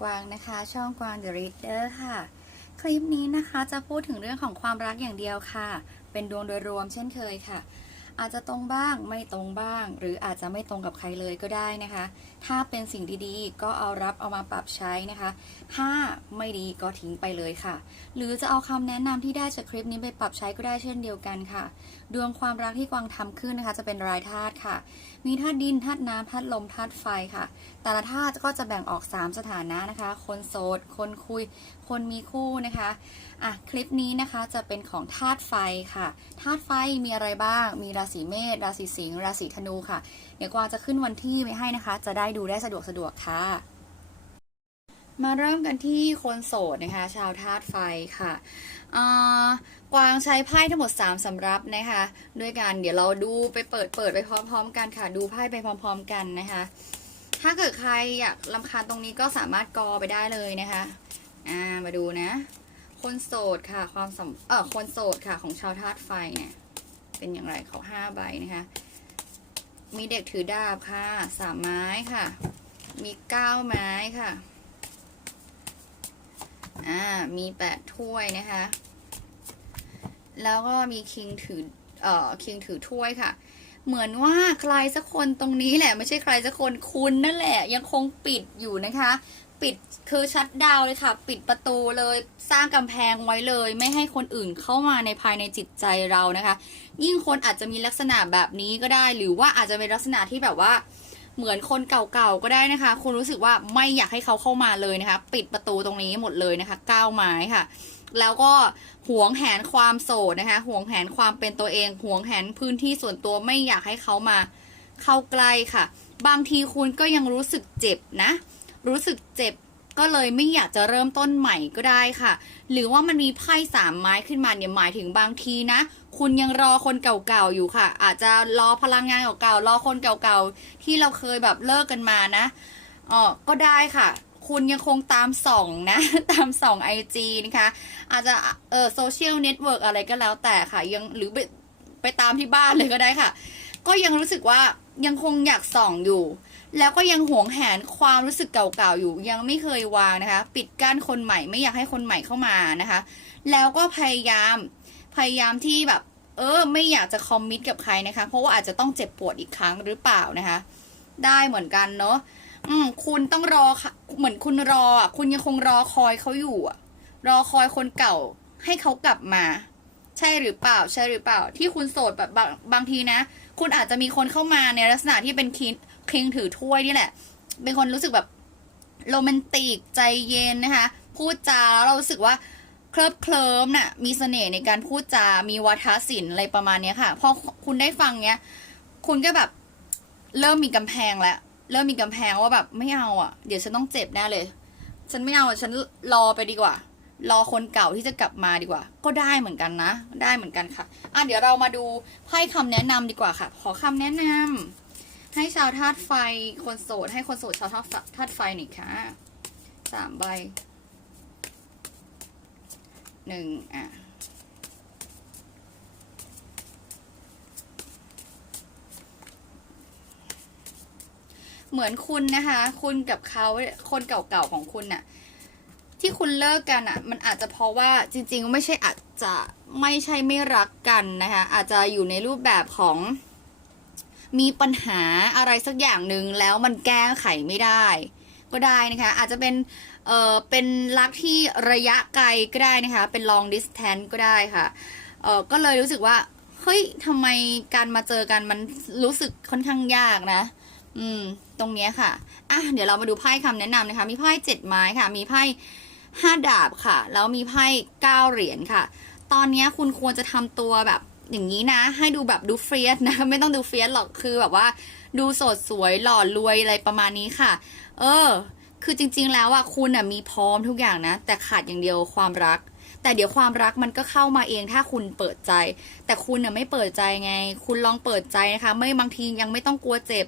กวางนะคะ ช่องกวาง The Reader ค่ะ คลิปนี้นะคะจะพูดถึงเรื่องของความรักอย่างเดียวค่ะ เป็นดวงโดยรวมเช่นเคยค่ะ อาจจะตรงบ้างไม่ตรงบ้าง หรืออาจจะไม่ตรงกับใครเลยก็ได้นะคะ ถ้าเป็นสิ่งดีๆ ก็เอารับเอามาปรับใช้นะคะ ถ้าไม่ดีก็ทิ้งไปเลยค่ะ หรือจะเอาคำแนะนำที่ได้จากคลิปนี้ไปปรับใช้ก็ได้เช่นเดียวกันค่ะดวงความรักที่กวางทำขึ้นนะคะ จะเป็นรายธาตุค่ะ มีธาตุดินธาตุน้ำธาตุลมธาตุไฟค่ะ แต่ละธาตุก็จะแบ่งออก 3 สถานะนะคะ คนโสด คนคุย คนมีคู่นะคะอะคลิปนี้นะคะจะเป็นของธาตุไฟค่ะธาตุไฟมีอะไรบ้าง มีราศีเมษราศีสิงห์ราศีธนูค่ะ เดี๋ยวกวางจะขึ้นวันที่ไว้ให้นะคะ จะได้ดูได้สะดวกสะดวกค่ะมาเริ่มกันที่คนโสดนะคะ ชาวธาตุไฟค่ะ กวางใช้ไพ่ทั้งหมด 3สำรับนะคะ ด้วยกันเดี๋ยวเราดูไปเปิดเปิดไปพร้อม ๆ กันค่ะ ดูไพ่ไปพร้อม ๆ กันนะคะ ถ้าเกิดใครอยากลำคาญตรงนี้ก็สามารถกอไปได้เลยนะคะอ่ามาดูนะ คนโสดค่ะความสัมเออคนโสดค่ะของชาวธาตุไฟเนี่ยเป็นอย่างไรเขาห้าใบนะคะ มีเด็กถือดาบค่ะสามไม้ค่ะ มีเก้าไม้ค่ะอ่ามีแปดถ้วยนะคะ แล้วก็มีคิงถือเอ่อคิงถือถ้วยค่ะ เหมือนว่าใครสักคนตรงนี้แหละ ไม่ใช่ใครสักคนคุณนั่นแหละ ยังคงปิดอยู่นะคะ ปิดคือชัดดาวเลยค่ะ ปิดประตูเลยสร้างกำแพงไว้เลย ไม่ให้คนอื่นเข้ามาในภายในจิตใจเรานะคะ ยิ่งคนอาจจะมีลักษณะแบบนี้ก็ได้ หรือว่าอาจจะเป็นลักษณะที่แบบว่าเหมือนคนเก่าๆก็ได้นะคะ คุณรู้สึกว่าไม่อยากให้เขาเข้ามาเลยนะคะ ปิดประตูตรงนี้หมดเลยนะคะก้าวไม้ค่ะ แล้วก็หวงแหนความโสดนะคะหวงแหนความเป็นตัวเองหวงแหนพื้นที่ส่วนตัวไม่อยากให้เขามาเข้าใกล้ค่ะ บางทีคุณก็ยังรู้สึกเจ็บนะ รู้สึกเจ็บก็เลยไม่อยากจะเริ่มต้นใหม่ก็ได้ค่ะ หรือว่ามันมีไพ่สามไม้ขึ้นมาเนี่ยหมายถึงบางทีนะ คุณยังรอคนเก่าๆอยู่ค่ะ อาจจะรอพลังงานเก่าๆรอคนเก่าๆที่เราเคยแบบเลิกกันมานะเออก็ได้ค่ะ คุณยังคงตามส่องนะ ตามส่องไอจีนะคะ อาจจะเออโซเชียลเน็ตเวิร์กอะไรก็แล้วแต่ค่ะ ยังหรือไปไปตามที่บ้านเลยก็ได้ค่ะ ก็ยังรู้สึกว่ายังคงอยากส่องอยู่ แล้วก็ยังหวงแหนความรู้สึกเก่าๆอยู่ ยังไม่เคยวางนะคะ ปิดกั้นคนใหม่ไม่อยากให้คนใหม่เข้ามานะคะ แล้วก็พยายามพยายามที่แบบ เออ ไม่อยากจะคอมมิตกับใครนะคะ เพราะว่าอาจจะต้องเจ็บปวดอีกครั้งหรือเปล่านะคะ ได้เหมือนกันเนาะ อืมคุณต้องรอค่ะ เหมือนคุณรออะคุณยังคงรอคอยเขาอยู่อะ รอคอยคนเก่าให้เขากลับมา ใช่หรือเปล่า ใช่หรือเปล่า ที่คุณโสดแบบบางบางทีนะ คุณอาจจะมีคนเข้ามาในลักษณะที่เป็นคิงคิงถือถ้วยนี่แหละ เป็นคนรู้สึกแบบโรแมนติกใจเย็นนะคะ พูดจาแล้วเรารู้สึกว่าเคลิบเคลิ้มน่ะ มีเสน่ห์ในการพูดจา มีวาทศิลป์อะไรประมาณนี้ค่ะ พอคุณได้ฟังเนี้ย คุณก็แบบเริ่มมีกำแพงแล้ว เริ่มมีกำแพงว่าแบบไม่เอาอะ เดี๋ยวฉันต้องเจ็บแน่เลย ฉันไม่เอาฉันรอไปดีกว่า รอคนเก่าที่จะกลับมาดีกว่า ก็ได้เหมือนกันนะ ได้เหมือนกันค่ะ อะเดี๋ยวเรามาดูไพ่คำแนะนำดีกว่าค่ะ ขอคำแนะนำให้ชาวธาตุไฟคนโสด ให้คนโสดชาวธาตุธาตุไฟหน่อยค่ะสามใบหนึ่งอะ เหมือนคุณนะคะ คุณกับเขาคนเก่าๆของคุณน่ะ ที่คุณเลิกกันอะ มันอาจจะเพราะว่าจริงๆไม่ใช่อาจจะไม่ใช่ไม่รักกันนะคะ อาจจะอยู่ในรูปแบบของมีปัญหาอะไรสักอย่างหนึ่งแล้วมันแก้ไขไม่ได้ ก็ได้นะคะ อาจจะเป็นเออเป็นรักที่ระยะไกลก็ได้นะคะ เป็น long distance ก็ได้ค่ะเออก็เลยรู้สึกว่า เฮ้ยทำไมการมาเจอกันมันรู้สึกค่อนข้างยากนะ อืม ตรงเนี้ยค่ะ อะ เดี๋ยวเรามาดูไพ่คำแนะนำนะคะ มีไพ่เจ็ดไม้ค่ะ มีไพ่ห้าดาบค่ะ แล้วมีไพ่เก้าเหรียญค่ะ ตอนเนี้ยคุณควรจะทำตัวแบบอย่างนี้นะ ให้ดูแบบดูเฟียสนะ ไม่ต้องดูเฟียสหรอก คือแบบว่าดูสดสวยหล่อรวยอะไรประมาณนี้ค่ะ เออ คือจริง ๆ แล้วอะคุณอะมีพร้อมทุกอย่างนะ แต่ขาดอย่างเดียวความรัก แต่เดี๋ยวความรักมันก็เข้ามาเองถ้าคุณเปิดใจ แต่คุณน่ะไม่เปิดใจไง คุณลองเปิดใจนะคะ ไม่บางทียังไม่ต้องกลัวเจ็บ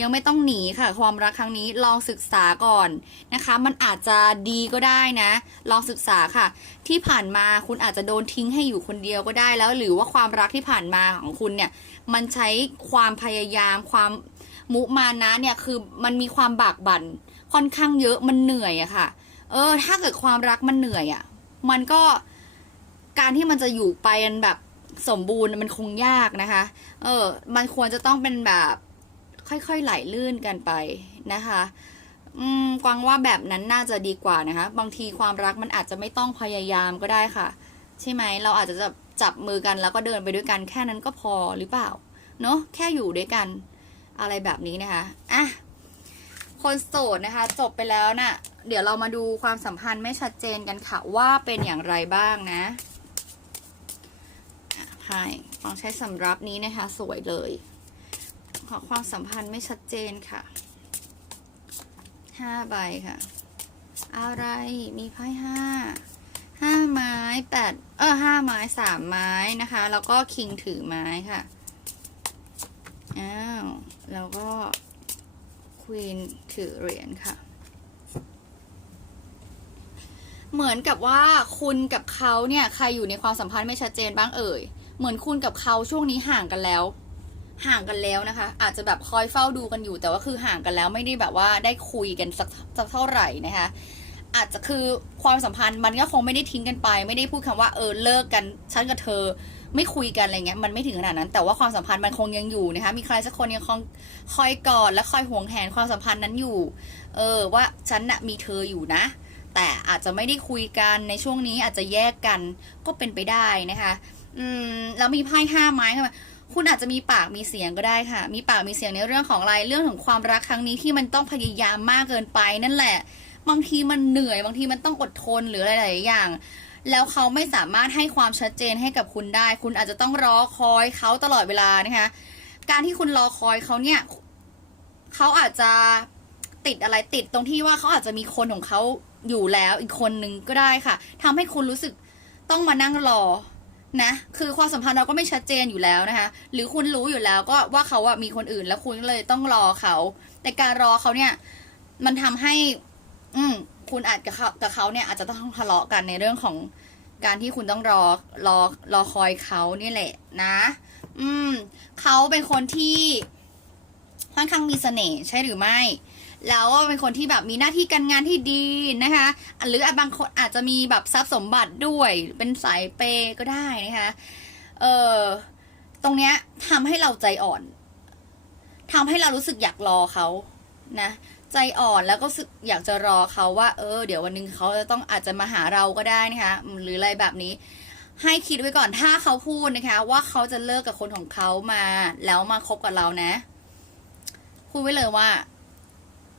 ยังไม่ต้องหนีค่ะ ความรักครั้งนี้ลองศึกษาก่อนนะคะ มันอาจจะดีก็ได้นะ ลองศึกษาค่ะ ที่ผ่านมาคุณอาจจะโดนทิ้งให้อยู่คนเดียวก็ได้แล้ว หรือว่าความรักที่ผ่านมาของคุณเนี่ย มันใช้ความพยายามความมุมานะเนี่ยคือมันมีความบากบั่นค่อนข้างเยอะมันเหนื่อยอะค่ะ เออ ถ้าเกิดความรักมันเหนื่อยอะ มันก็การที่มันจะอยู่ไปกันแบบสมบูรณ์มันคงยากนะคะ เออ มันควรจะต้องเป็นแบบค่อยๆไหลลื่นกันไปนะคะ อืมกวางว่าแบบนั้นน่าจะดีกว่านะคะ บางทีความรักมันอาจจะไม่ต้องพยายามก็ได้ค่ะ ใช่ไหม เราอาจจะจับจับมือกันแล้วก็เดินไปด้วยกันแค่นั้นก็พอหรือเปล่า เนาะแค่อยู่ด้วยกันอะไรแบบนี้นะคะ อะ คนโสดนะคะ จบไปแล้วนะ่ะ เดี๋ยวเรามาดูความสัมพันธ์ไม่ชัดเจนกันค่ะ ว่าเป็นอย่างไรบ้างนะไพ่ลองใช้สำรับนี้นะคะ สวยเลย ขอความสัมพันธ์ไม่ชัดเจนค่ะห้าใบค่ะ อะไรมีไพ่ห้าห้าไม้แปดเออห้าไม้สามไม้นะคะ แล้วก็คิงถือไม้ค่ะอ้าวแล้วก็ วีนถือเหรียญค่ะ เหมือนกับว่าคุณกับเขาเนี่ย ใครอยู่ในความสัมพันธ์ไม่ชัดเจนบ้างเอ่ย เหมือนคุณกับเขาช่วงนี้ห่างกันแล้ว ห่างกันแล้วนะคะ อาจจะแบบคอยเฝ้าดูกันอยู่ แต่ว่าคือห่างกันแล้วไม่ได้แบบว่าได้คุยกันสักสักเท่าไหร่นะคะ อาจจะคือความสัมพันธ์มันก็คงไม่ได้ทิ้งกันไป ไม่ได้พูดคำว่าเออเลิกกันฉันกับเธอ ไม่คุยกันอะไรเงี้ยมันไม่ถึงขนาดนั้น แต่ว่าความสัมพันธ์มันคงยังอยู่นะคะมีใครสักคนยังคงคอยกอดและคอยห่วงแหนความสัมพันธ์นั้นอยู่ เออว่าฉันน่ะมีเธออยู่นะ แต่อาจจะไม่ได้คุยกันในช่วงนี้อาจจะแยกกันก็เป็นไปได้นะคะอืมแล้วมีไพ่ห้าไม้เข้ามาคุณอาจจะมีปากมีเสียงก็ได้ค่ะ มีปากมีเสียงในเรื่องของอะไรเรื่องของความรักครั้งนี้ที่มันต้องพยายามมากเกินไปนั่นแหละ บางทีมันเหนื่อย บางทีมันต้องอดทนหรืออะไรหลายๆอย่าง แล้วเขาไม่สามารถให้ความชัดเจนให้กับคุณได้ คุณอาจจะต้องรอคอยเขาตลอดเวลานะคะ การที่คุณรอคอยเขาเนี่ยเขาอาจจะติดอะไรติดตรงที่ว่าเขาอาจจะมีคนของเขาอยู่แล้วอีกคนนึงก็ได้ค่ะทำให้คุณรู้สึกต้องมานั่งรอนะ คือความสัมพันธ์เราก็ไม่ชัดเจนอยู่แล้วนะคะ หรือคุณรู้อยู่แล้วก็ว่าเขาอะมีคนอื่นแล้วคุณเลยต้องรอเขา แต่การรอเขาเนี่ย มันทำให้ อืม คุณอาจกับเขากับเขาเนี่ยอาจจะต้องทะเลาะกันในเรื่องของการที่คุณต้องรอรอรอคอยเขานี่แหละนะ อืมเขาเป็นคนที่ค่อนข้างมีเสน่ห์ใช่หรือไม่ แล้วก็เป็นคนที่แบบมีหน้าที่การงานที่ดีนะคะ หรือบางคนอาจจะมีแบบทรัพย์สมบัติด้วย เป็นสายเปย์ก็ได้นะคะ เออตรงเนี้ยทำให้เราใจอ่อนทำให้เรารู้สึกอยากรอเขานะ ใจอ่อนแล้วก็สึกอยากจะรอเขาว่า เออ เดี๋ยววันหนึงเขาจะต้องอาจจะมาหาเราก็ได้นะคะ หรืออะไรแบบนี้ ให้คิดไว้ก่อนถ้าเขาพูดนะคะ ว่าเขาจะเลิกกับคนของเขามา แล้วมาคบกับเรานะพูดไว้เลยว่า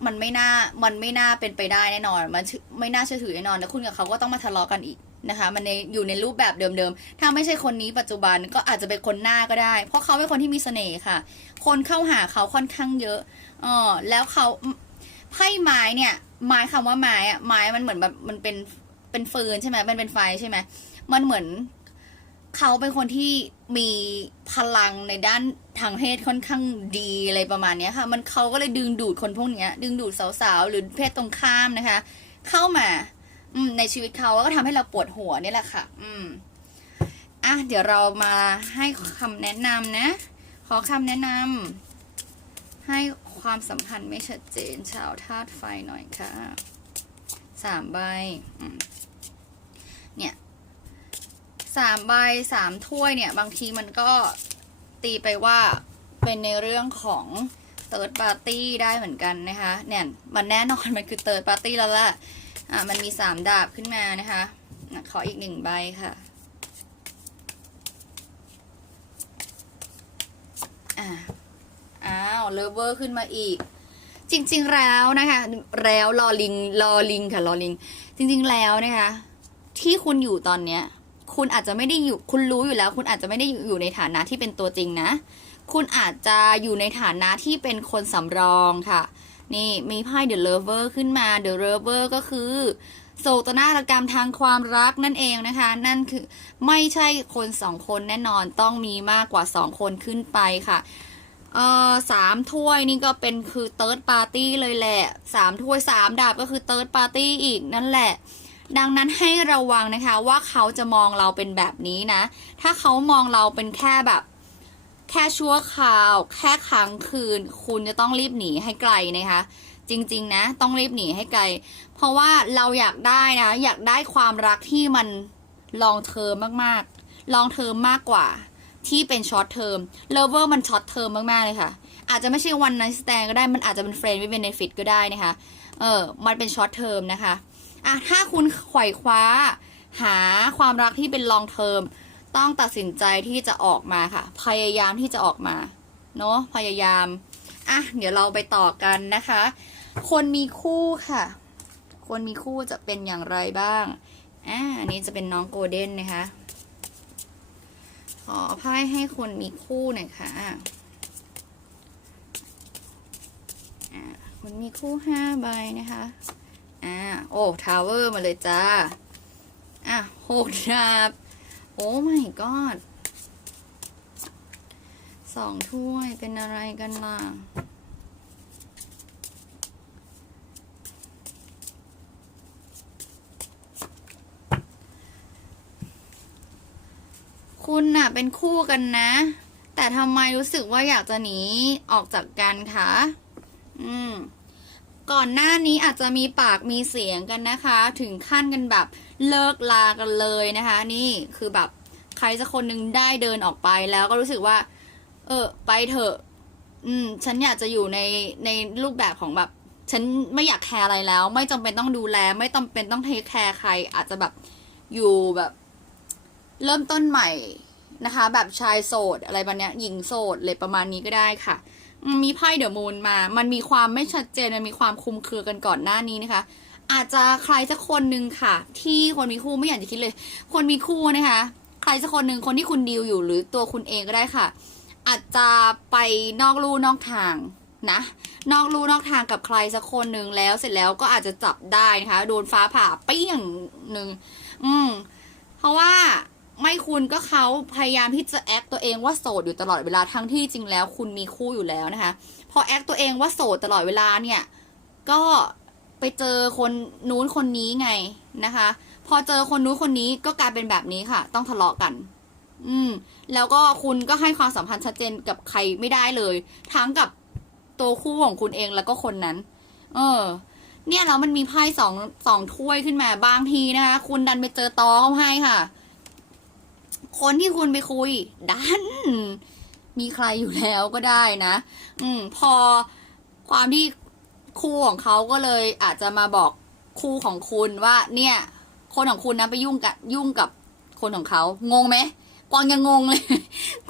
มันไม่น่ามันไม่น่าเป็นไปได้แน่นอน มันไม่น่าเชื่อถือแน่นอนแล้วคุณกับเขาก็ต้องมาทะเลาะกันอีกนะคะ มันในอยู่ในรูปแบบเดิมๆ ถ้าไม่ใช่คนนี้ปัจจุบันก็อาจจะเป็นคนหน้าก็ได้ เพราะเขาเป็นคนที่มีเสน่ห์ค่ะ คนเข้าหาเขาค่อนข้างเยอะเออแล้วเขา ไพ่ไม้เนี่ยไม้คำว่าไม้อะไม้มันเหมือนแบบมันเป็นเป็นฟืนใช่ไหมมันเป็นไฟใช่ไหมมันเหมือนเขาเป็นคนที่มีพลังในด้านทางเพศค่อนข้างดีอะไรประมาณเนี้ยค่ะ มันเขาก็เลยดึงดูดคนพวกเนี้ยดึงดูดสาวๆ หรือเพศตรงข้ามนะคะ เข้ามา อืมในชีวิตเขาก็ทำให้เราปวดหัวนี่แหละค่ะ อืมอะเดี๋ยวเรามาให้คำแนะนำนะ ขอคำแนะนำ ให้ความสัมพันธ์ไม่ชัดเจนชาวธาตุไฟหน่อยค่ะสามใบเนี่ยสามใบสามถ้วยเนี่ยบางทีมันก็ตีไปว่าเป็นในเรื่องของเติร์ดปาร์ตี้ได้เหมือนกันนะคะเนี่ยมันแน่นอนมันคือเติร์ดปาร์ตี้แล้วล่ะอ่ามันมีสามดาบขึ้นมานะคะนะขออีกหนึ่งใบค่ะอ่า อ้าวเลเวอร์ขึ้นมาอีก จริง ๆ แล้วนะคะ แล้วรอลิงรอลิงค่ะรอลิง จริง ๆ แล้วนะคะ ที่คุณอยู่ตอนเนี้ย คุณอาจจะไม่ได้อยู่คุณรู้อยู่แล้ว คุณอาจจะไม่ได้อยู่ในฐานะที่เป็นตัวจริงนะ คุณอาจจะอยู่ในฐานะที่เป็นคนสำรองค่ะ นี่มีไพ่ The Lover ขึ้นมา The Lover ก็คือโศกนาฏกรรมทางความรักนั่นเองนะคะ นั่นคือไม่ใช่คนสองคนแน่นอนต้องมีมากกว่าสองคนขึ้นไปค่ะ เออสามถ้วยนี่ก็เป็นคือเติร์ดปาร์ตี้เลยแหละสามถ้วยสามดาบก็คือเติร์ดปาร์ตี้อีกนั่นแหละ ดังนั้นให้ระวังนะคะว่าเขาจะมองเราเป็นแบบนี้นะ ถ้าเขามองเราเป็นแค่แบบ แค่ชั่วคราว แค่ค้างคืน คุณจะต้องรีบหนีให้ไกลนะคะ จริง ๆ นะ ต้องรีบหนีให้ไกล เพราะว่าเราอยากได้นะ อยากได้ความรักที่มันลองเทอมมากๆ ลองเทอมมากกว่า ที่เป็นช็อตเทอมเลเวอร์มันช็อตเทอมมาก ๆ เลยค่ะ อาจจะไม่ใช่วันไนสแตนก็ได้ มันอาจจะเป็นเฟรนด์วิเบนฟิตก็ได้นะคะ เออ มันเป็นช็อตเทอมนะคะ อะ ถ้าคุณไขว่คว้า หาความรักที่เป็นลองเทอมต้องตัดสินใจที่จะออกมาค่ะ พยายามที่จะออกมา เนาะ พยายาม อะ เดี๋ยวเราไปต่อกันนะคะ คนมีคู่ค่ะ คนมีคู่จะเป็นอย่างไรบ้าง อ่าอันนี้จะเป็นน้องโกลเด้นนะคะ อไพ่ให้คนมีคู่หน่อยค่ะคนมีคู่ห้าใบนะคะ อ่า โอ้ทาวเวอร์มาเลยจ้า อะหกดาบ โอ้ my god สองถ้วยเป็นอะไรกันล่ะ คุณน่ะเป็นคู่กันนะ แต่ทำไมรู้สึกว่าอยากจะหนีออกจากกันคะอืมก่อนหน้านี้อาจจะมีปากมีเสียงกันนะคะ ถึงขั้นกันแบบเลิกลากันเลยนะคะ นี่คือแบบใครสักคนหนึ่งได้เดินออกไปแล้วก็รู้สึกว่า เออ ไปเถอะ อืม ฉันอยากจะอยู่ในในรูปแบบของแบบ ฉันไม่อยากแคร์อะไรแล้ว ไม่จำเป็นต้องดูแล ไม่จำเป็นต้องเทคแคร์ใคร อาจจะแบบอยู่แบบ เริ่มต้นใหม่นะคะ แบบชายโสดอะไรแบบเนี้ยหญิงโสดเลยประมาณนี้ก็ได้ค่ะ มีไพ่เดอะมูนมา มันมีความไม่ชัดเจน มันมีความคุมเครือกันก่อนหน้านี้นะคะ อาจจะใครสักคนหนึ่งค่ะ ที่คนมีคู่ไม่อยากจะคิดเลย คนมีคู่นะคะ ใครสักคนหนึ่งคนที่คุณดีลอยู่หรือตัวคุณเองก็ได้ค่ะ อาจจะไปนอกลู่นอกทางนะนอกลู่นอกทางกับใครสักคนหนึ่งแล้วเสร็จแล้วก็อาจจะจับได้นะคะ โดนฟ้าผ่าเปี้ยงหนึ่งอืม เพราะว่า ไม่คุณก็เขาพยายามที่จะแอคตัวเองว่าโสดอยู่ตลอดเวลาทั้งที่จริงแล้ว คุณมีคู่อยู่แล้วนะคะ พอแอคตัวเองว่าโสดตลอดเวลาเนี่ย ก็ไปเจอคนนู้นคนนี้ไงนะคะ พอเจอคนนู้นคนนี้ก็กลายเป็นแบบนี้ค่ะ ต้องทะเลาะกัน อืม แล้วก็คุณก็ให้ความสัมพันธ์ชัดเจนกับใครไม่ได้เลย ทั้งกับตัวคู่ของคุณเองแล้วก็คนนั้น เออ เนี่ยแล้วมันมีไพ่สองสองถ้วยขึ้นมาบางทีนะคะ คุณดันไปเจอตอเขาให้ค่ะ คนที่คุณไปคุย ดัน มีใครอยู่แล้วก็ได้นะ อืม พอความที่คู่ของเขาก็เลยอาจจะมาบอกคู่ของคุณว่า เนี่ย คนของคุณนะไปยุ่งกับยุ่งกับคนของเขางงไหมกวางยังงงเลย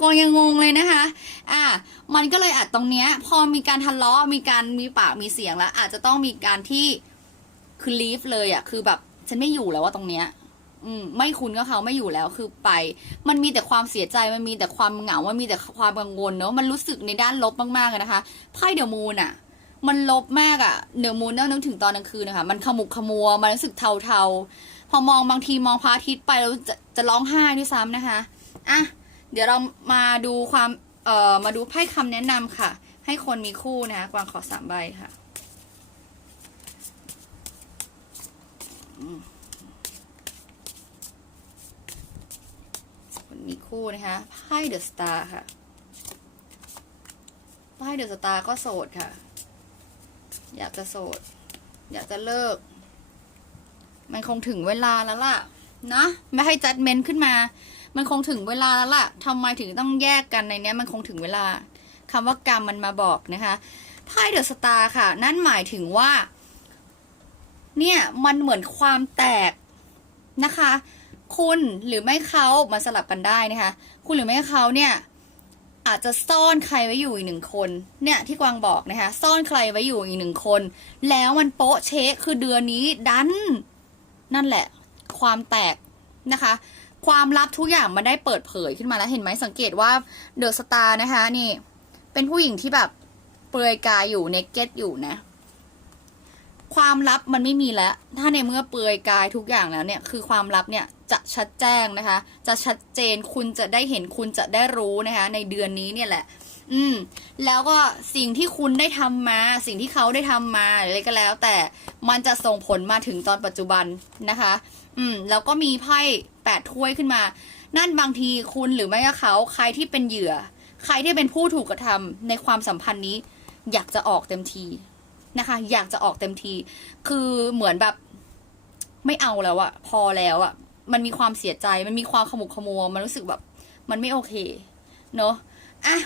กวางยังงงเลยนะคะ อะมันก็เลยอาจตรงเนี้ย พอมีการทะเลาะมีการมีปากมีเสียงแล้ว อาจจะต้องมีการที่คือลีฟเลยอะ คือแบบ ฉันไม่อยู่แล้วว่าตรงเนี้ย อืมไม่คุณก็เขาไม่อยู่แล้วคือไป มันมีแต่ความเสียใจมันมีแต่ความเหงา มันมีแต่ความกังวลเนอะมันรู้สึกในด้านลบมากๆเลยนะคะไพ่เดอะมูนอะมันลบมากอะ่ะเดอะมูนต้องนึกถึงตอนกลางคืนนะคะมันขมุกขมัวมันรู้สึกเทาๆ พอมองบางทีมองพระอาทิตย์ไปแล้วจะจะร้องไห้ด้วยซ้ำนะคะอะเดี๋ยวเรามาดูความเอ่อมาดูไพ่คำแนะนำค่ะ ให้คนมีคู่นะคะกวางขอสามใบค่ะ อืม คนมีคู่นะคะ ไพ่เดอะสตาร์ค่ะ ไพ่เดอะสตาร์ก็โสดค่ะ อยากจะโสด อยากจะเลิก มันคงถึงเวลาแล้วล่ะ นะ ไม่ให้จัดเมนต์ขึ้นมา มันคงถึงเวลาแล้วล่ะทำไมถึงต้องแยกกันในนี้มันคงถึงเวลาคำว่ากรรมมันมาบอกนะคะไพ่เดอะสตาร์ค่ะ นั่นหมายถึงว่า เนี่ย มันเหมือนความแตกนะคะ คุณหรือไม่เขามาสลับกันได้นะคะ คุณหรือไม่เขาเนี่ยอาจจะซ่อนใครไว้อยู่อีกหนึ่งคน เนี่ยที่กวางบอกนะคะ ซ่อนใครไว้อยู่อีกหนึ่งคน แล้วมันโป๊ะเชะคือเดือนนี้ดัน นั่นแหละ ความแตกนะคะ ความลับทุกอย่างมันได้เปิดเผยขึ้นมาแล้วเห็นไหมสังเกตว่าเดอะสตาร์นะคะ นี่ เป็นผู้หญิงที่แบบเปลือยกายอยู่เนกเก็ตอยู่นะ ความลับมันไม่มีแล้ว ถ้าในเมื่อเปลือยกายทุกอย่างแล้วเนี่ย คือความลับเนี่ย จะชัดแจ้งนะคะ จะชัดเจนคุณจะได้เห็นคุณจะได้รู้นะคะ ในเดือนนี้เนี่ยแหละ อืม แล้วก็สิ่งที่คุณได้ทำมา สิ่งที่เขาได้ทำมาอะไรก็แล้ว แต่มันจะส่งผลมาถึงตอนปัจจุบันนะคะ อืม แล้วก็มีไพ่แปดถ้วยขึ้นมา นั่นบางทีคุณหรือไม่ก็เขาใครที่เป็นเหยื่อ ใครที่เป็นผู้ถูกกระทำในความสัมพันธ์นี้ อยากจะออกเต็มทีนะคะ อยากจะออกเต็มที คือเหมือนแบบไม่เอาแล้วอะพอแล้วอะ มันมีความเสียใจ มันมีความขมุกขมัว มันรู้สึกแบบ มันไม่โอเค เนอะอะ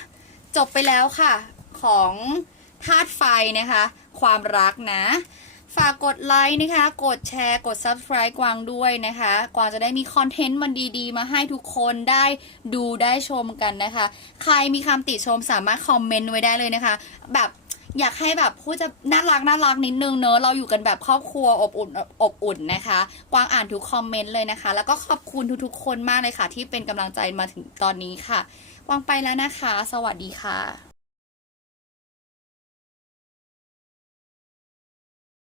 จบไปแล้วค่ะ ของธาตุไฟนะคะ ความรักนะ ฝากกดไลค์นะคะ กดแชร์ กด subscribe กวางด้วยนะคะ กวางจะได้มีคอนเทนต์มันดีๆ มาให้ทุกคนได้ดูได้ชมกันนะคะ ใครมีคำติชมสามารถคอมเมนต์ไว้ได้เลยนะคะ แบบ อยากให้แบบพูดจะน่ารักน่ารักนิดนึงเนอะเราอยู่กันแบบครอบครัวอบอุ่นอบอุ่นนะคะ กวางอ่านทุกคอมเมนต์เลยนะคะ แล้วก็ขอบคุณทุกๆคนมากเลยค่ะ ที่เป็นกำลังใจมาถึงตอนนี้ค่ะ กวางไปแล้วนะคะ สวัสดีค่ะ